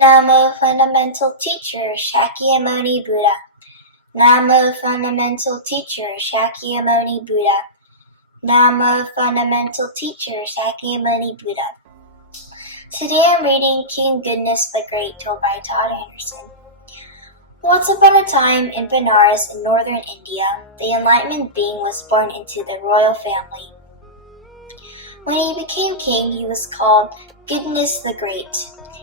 Namo Fundamental Teacher Shakyamuni Buddha. Namo Fundamental Teacher Shakyamuni Buddha. Namo Fundamental Teacher Shakyamuni Buddha. Today I'm reading King Goodness the Great, told by Todd Anderson. Once upon a time in Benares in northern India, the Enlightenment being was born into the royal family. When he became king, he was called Goodness the Great.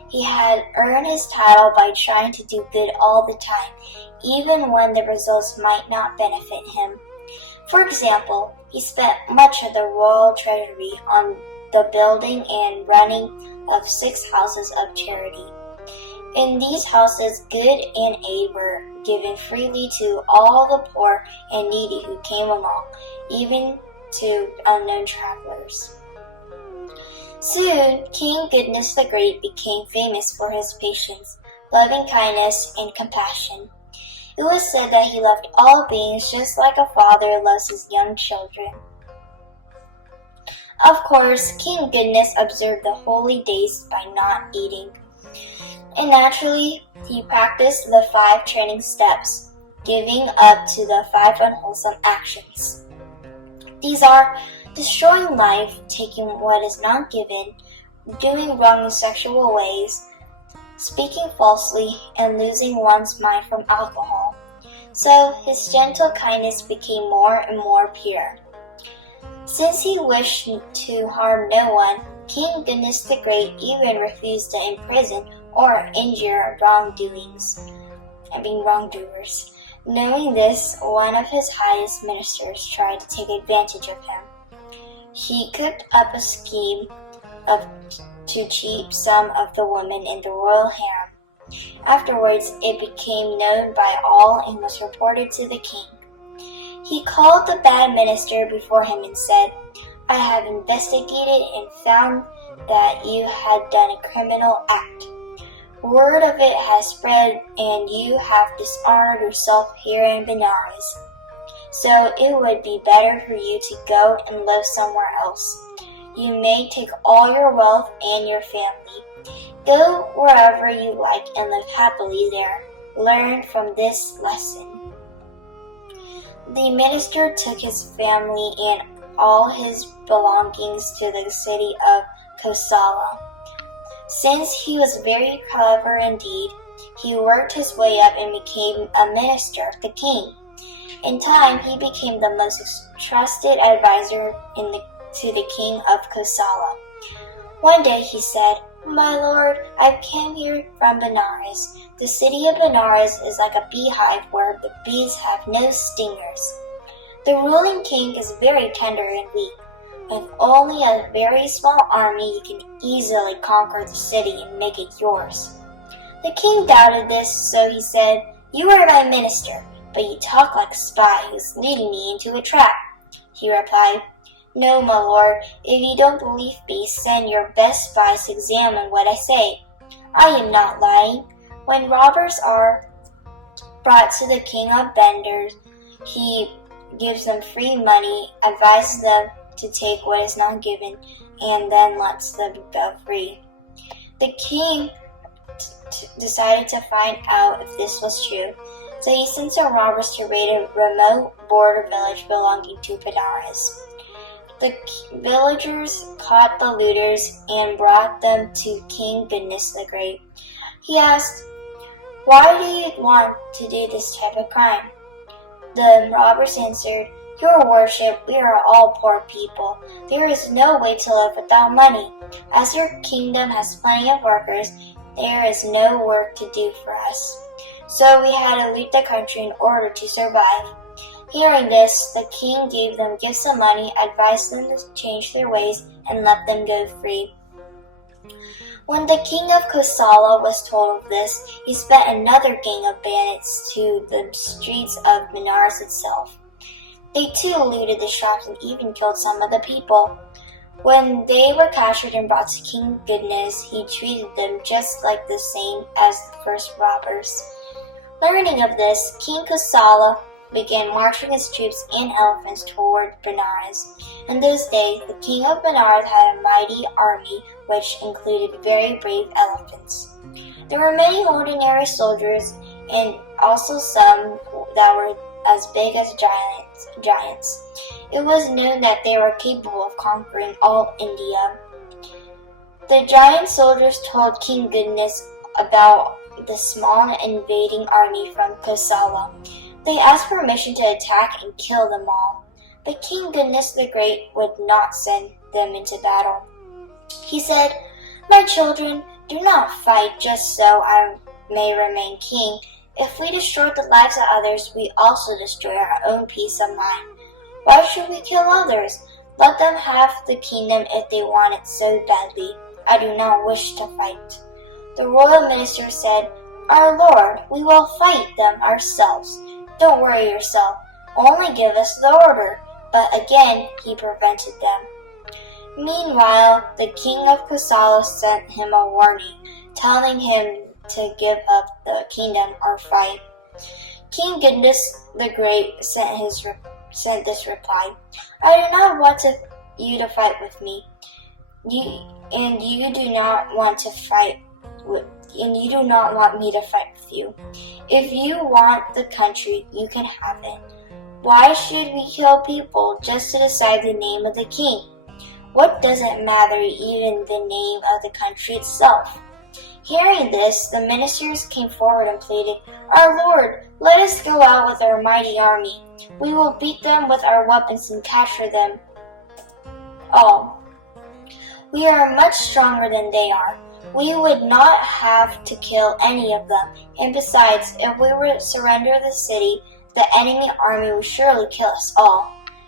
He had earned his title by trying to do good all the time, even when the results might not benefit him. For example, he spent much of the royal treasury on the building and running of 6 houses of charity. In these houses, good and aid were given freely to all the poor and needy who came along, even to unknown travelers. Soon, King Goodness the Great became famous for his patience, loving kindness, and compassion. It was said that he loved all beings just like a father loves his young children. Of course, King Goodness observed the holy days by not eating. And naturally, he practiced the 5 training steps, giving up to the 5 unwholesome actions. These are destroying life, taking what is not given, doing wrong in sexual ways, speaking falsely, and losing one's mind from alcohol. So his gentle kindness became more and more pure. Since he wished to harm no one, King Goodness the Great even refused to imprison or injure wrongdoers. Knowing this, one of his highest ministers tried to take advantage of him. He cooked up a scheme to cheat some of the women in the royal harem. Afterwards, it became known by all and was reported to the king. He called the bad minister before him and said, "I have investigated and found that you had done a criminal act. Word of it has spread and you have dishonored yourself here in Benares. So it would be better for you to go and live somewhere else. You may take all your wealth and your family. Go wherever you like and live happily there. Learn from this lesson." The minister took his family and all his belongings to the city of Kosala. Since he was very clever indeed, he worked his way up and became a minister of the king. In time, he became the most trusted advisor to the king of Kosala. One day he said, "My lord, I came here from Benares. The city of Benares is like a beehive where the bees have no stingers. The ruling king is very tender and weak. With only a very small army, you can easily conquer the city and make it yours." The king doubted this, so he said, "You are my minister, but you talk like a spy who's leading me into a trap." He replied, "No, my lord, if you don't believe me, send your best spies to examine what I say. I am not lying. When robbers are brought to the king of Benders, he gives them free money, advises them to take what is not given, and then lets them go free." The king decided to find out if this was true, so he sent some robbers to raid a remote border village belonging to Benares. The villagers caught the looters and brought them to King Goodness the Great. He asked, "Why do you want to do this type of crime?" The robbers answered, "Your worship, we are all poor people. There is no way to live without money. As your kingdom has plenty of workers, there is no work to do for us. So we had to loot the country in order to survive." Hearing this, the king gave them gifts of money, advised them to change their ways, and let them go free. When the king of Kosala was told of this, he sent another gang of bandits to the streets of Benares itself. They too looted the shops and even killed some of the people. When they were captured and brought to King Goodness, he treated them just like the same as the first robbers. Learning of this, King Kosala began marching his troops and elephants toward Benares. In those days, the king of Benares had a mighty army which included very brave elephants. There were many ordinary soldiers and also some that were as big as giants. It was known that they were capable of conquering all India. The giant soldiers told King Goodness about the small invading army from Kosala. They asked permission to attack and kill them all. But King Goodness the Great would not send them into battle. He said, "My children, do not fight just so I may remain king. If we destroy the lives of others, we also destroy our own peace of mind. Why should we kill others? Let them have the kingdom if they want it so badly. I do not wish to fight." The royal minister said, "Our lord, we will fight them ourselves. Don't worry yourself. Only give us the order." But again he prevented them. Meanwhile, the king of Kosala sent him a warning, telling him to give up the kingdom or fight. King Goodness the Great sent this reply: "I do not want you to fight with me, and you do not want me to fight with you. If you want the country, you can have it. Why should we kill people just to decide the name of the king? What does it matter even the name of the country itself?" Hearing this, the ministers came forward and pleaded, "Our lord, let us go out with our mighty army. We will beat them with our weapons and capture them all. We are much stronger than they are. We would not have to kill any of them, and besides, if we were to surrender the city, the enemy army would surely kill us all."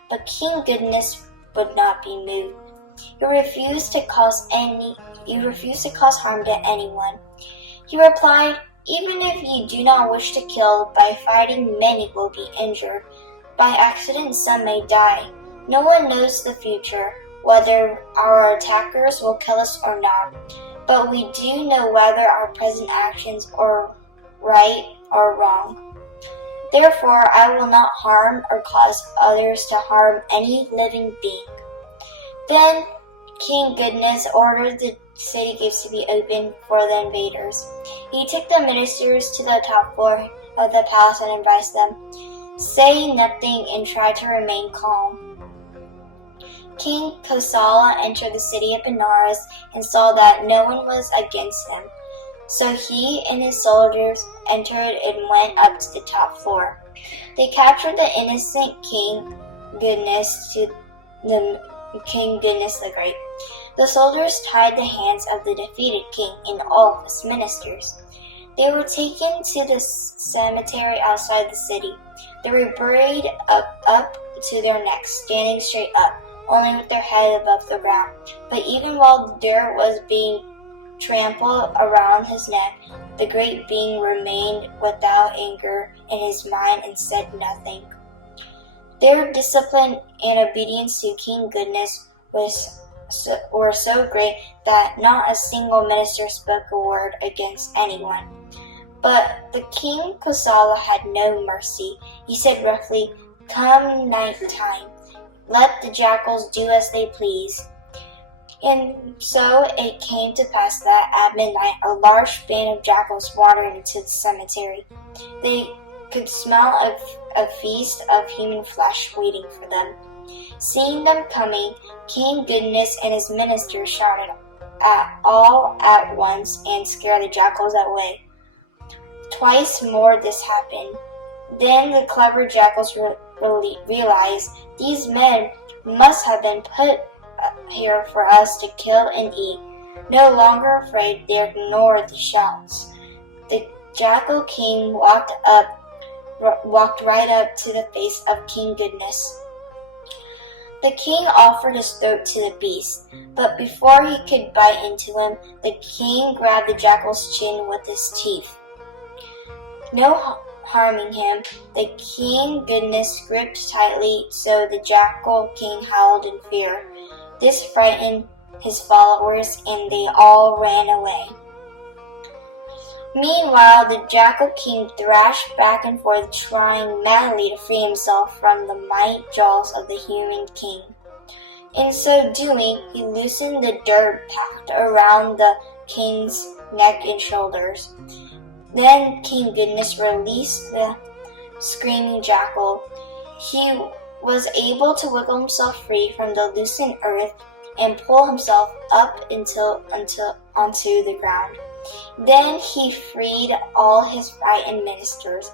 But King Goodness would not be moved. He refused to cause harm to anyone. He replied, "Even if you do not wish to kill, by fighting many will be injured. By accident some may die. No one knows the future, whether our attackers will kill us or not. But we do know whether our present actions are right or wrong. Therefore, I will not harm or cause others to harm any living being." Then King Goodness ordered the city gates to be opened for the invaders. He took the ministers to the top floor of the palace and advised them, "Say nothing and try to remain calm." King Kosala entered the city of Benares and saw that no one was against him. So he and his soldiers entered and went up to the top floor. They captured the innocent King Goodness the Great. The soldiers tied the hands of the defeated king and all of his ministers. They were taken to the cemetery outside the city. They were buried up to their necks, standing straight up, only with their head above the ground. But even while the dirt was being trampled around his neck, the great being remained without anger in his mind and said nothing. Their discipline and obedience to King Goodness were so great that not a single minister spoke a word against anyone. But the king Kosala had no mercy. He said roughly, "Come night time, let the jackals do as they please." And so it came to pass that at midnight a large band of jackals wandered into the cemetery. They could smell a feast of human flesh waiting for them. Seeing them coming, King Goodness and his ministers shouted all at once and scared the jackals away. Twice more this happened. Then the clever jackals realized these men must have been put here for us to kill and eat. No longer afraid, they ignored the shouts. The jackal king walked right up to the face of King Goodness. The king offered his throat to the beast, but before he could bite into him, the king grabbed the jackal's chin with his teeth. No harming him, the King Goodness gripped tightly, so the jackal king howled in fear. This frightened his followers, and they all ran away. Meanwhile, the jackal king thrashed back and forth, trying madly to free himself from the mighty jaws of the human king. In so doing, he loosened the dirt packed around the king's neck and shoulders. Then King Goodness released the screaming jackal. He was able to wiggle himself free from the loosened earth and pull himself up onto the ground. Then he freed all his frightened ministers.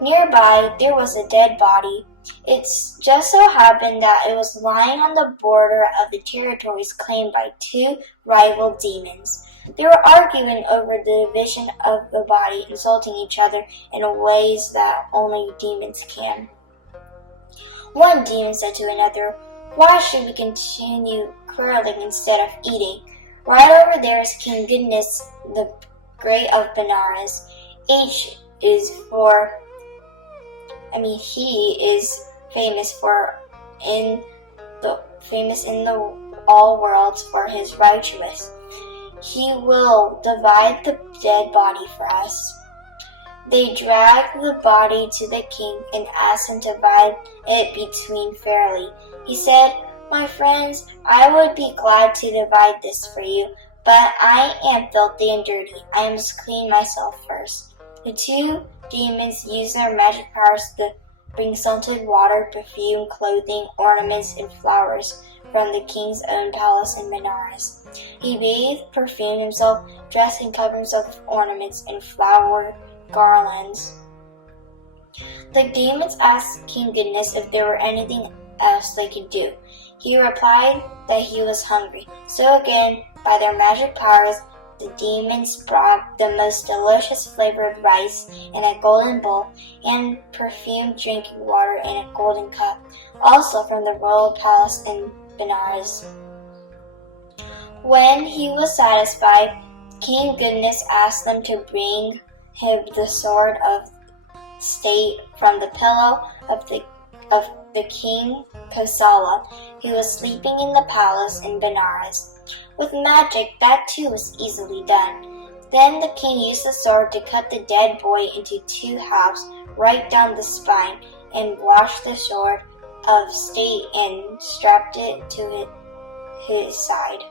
Nearby, there was a dead body. It just so happened that it was lying on the border of the territories claimed by two rival demons. They were arguing over the division of the body, insulting each other in ways that only demons can. One demon said to another, "Why should we continue quarreling instead of eating? Right over there is King Goodness, the Great of Benares. He is famous in the all worlds for his righteousness. He will divide the dead body for us." They dragged the body to the king and asked him to divide it between fairly. He said, "My friends, I would be glad to divide this for you, but I am filthy and dirty. I must clean myself first." The two demons used their magic powers to bring salted water, perfume, clothing, ornaments, and flowers from the king's own palace in Benares. He bathed, perfumed himself, dressed and covered himself with ornaments and flower garlands. The demons asked King Goodness if there were anything else they could do. He replied that he was hungry. So again, by their magic powers, the demons brought the most delicious flavored rice in a golden bowl and perfumed drinking water in a golden cup, also from the royal palace in Benares. When he was satisfied, King Goodness asked them to bring him the sword of state from the pillow of the king Kosala, who was sleeping in the palace in Benares. With magic, that too was easily done. Then the king used the sword to cut the dead boy into two halves, right down the spine, and washed the sword of state and strapped it to his side.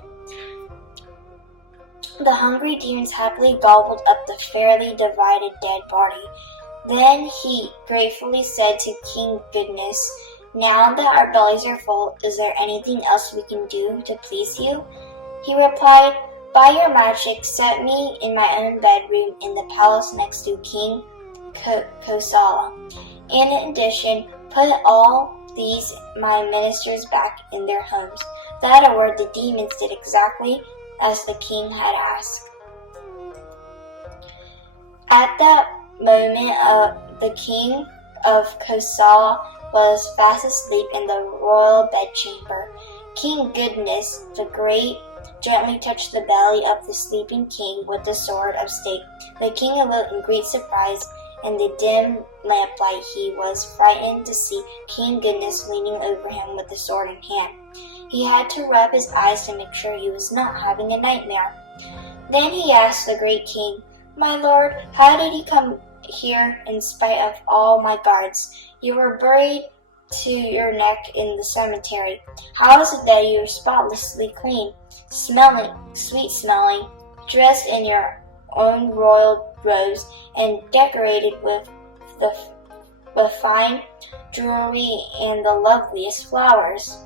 The hungry demons happily gobbled up the fairly divided dead body. Then he gratefully said to King Goodness, "Now that our bellies are full, is there anything else we can do to please you?" He replied, "By your magic, set me in my own bedroom in the palace next to King Kosala. In addition, put all these my ministers back in their homes." Without a word, the demons did exactly as the king had asked. At that moment, the king of Kosala was fast asleep in the royal bedchamber. King Goodness, the Great, gently touched the belly of the sleeping king with the sword of state. The king awoke in great surprise. In the dim lamplight, he was frightened to see King Goodness leaning over him with the sword in hand. He had to rub his eyes to make sure he was not having a nightmare. Then he asked the great king, "My lord, how did you come here in spite of all my guards? You were buried to your neck in the cemetery. How is it that you are spotlessly clean, sweet-smelling, dressed in your own royal robes, and decorated with fine jewelry and the loveliest flowers?"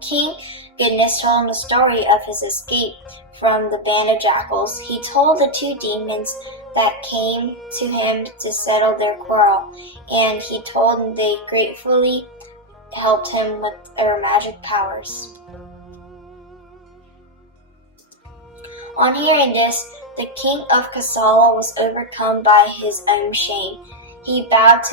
King Goodness told him the story of his escape from the band of jackals. He told the two demons that came to him to settle their quarrel, and he told them they gratefully helped him with their magic powers. On hearing this, the king of Kosala was overcome by his own shame. He bowed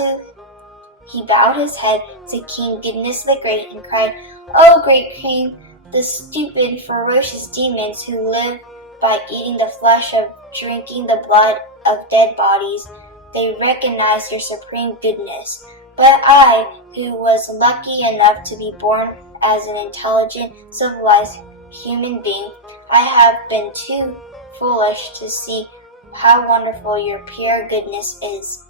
his head to King Goodness the Great and cried, "O great king, the stupid, ferocious demons who live by eating the flesh and drinking the blood of dead bodies, they recognize your supreme goodness. But I, who was lucky enough to be born as an intelligent, civilized human being, I have been too foolish to see how wonderful your pure goodness is.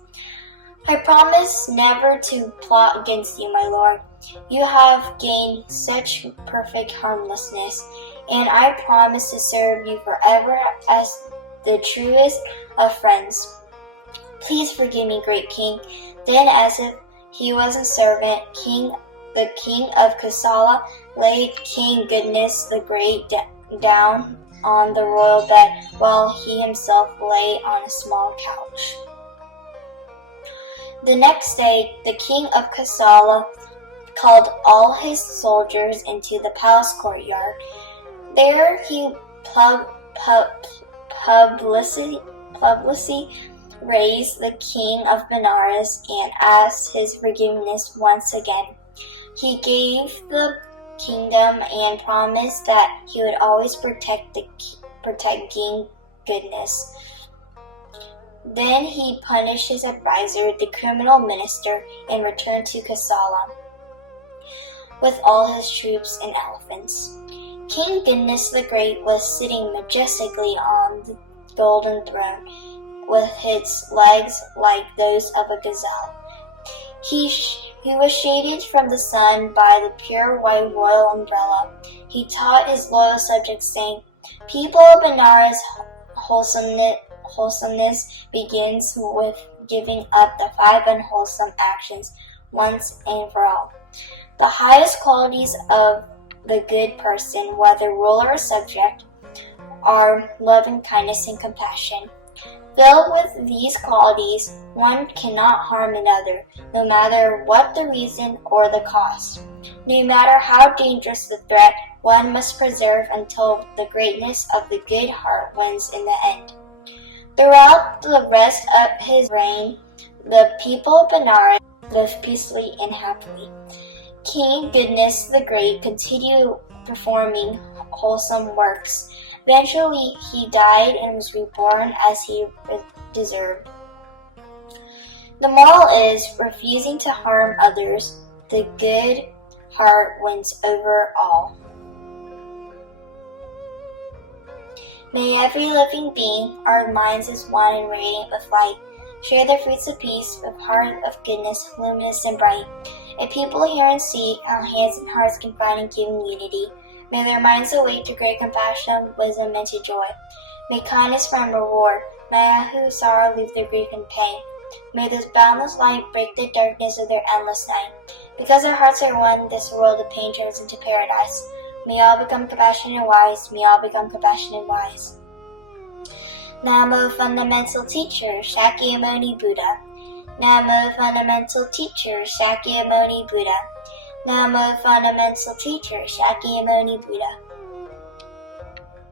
I promise never to plot against you, my lord. You have gained such perfect harmlessness, and I promise to serve you forever as the truest of friends. Please forgive me, great king." Then, as if he was a servant, the king of Kosala laid King Goodness the Great down on the royal bed, while he himself lay on a small couch. The next day, the king of Kosala called all his soldiers into the palace courtyard. There he publicly raised the king of Benares and asked his forgiveness once again. He gave the kingdom and promised that he would always protect King Goodness. Then he punished his advisor, the criminal minister, and returned to Kosala with all his troops and elephants. King Goodness the Great was sitting majestically on the golden throne, with his legs like those of a gazelle. He was shaded from the sun by the pure white royal umbrella. He taught his loyal subjects, saying, "People of Benares, wholesomeness begins with giving up the 5 unwholesome actions once and for all. The highest qualities of the good person, whether ruler or subject, are loving kindness and compassion. Filled with these qualities, one cannot harm another, no matter what the reason or the cost. No matter how dangerous the threat, one must persevere until the greatness of the good heart wins in the end." Throughout the rest of his reign, the people of Benares lived peacefully and happily. King Goodness the Great continued performing wholesome works. Eventually, he died and was reborn as he deserved. The moral is, refusing to harm others, the good heart wins over all. May every living being, our minds as one and radiant with light, share the fruits of peace with heart of goodness, luminous and bright. If people hear and see how hands and hearts can find and give in unity, may their minds awake to great compassion, wisdom, and to joy. May kindness find reward. May who sorrow leave their grief and pain. May this boundless light break the darkness of their endless night. Because our hearts are one, this world of pain turns into paradise. May all become compassionate and wise. May all become compassionate and wise. Namo Fundamental Teacher, Shakyamuni Buddha. Namo Fundamental Teacher, Shakyamuni Buddha. Namo Fundamental Teacher, Shakyamuni Buddha.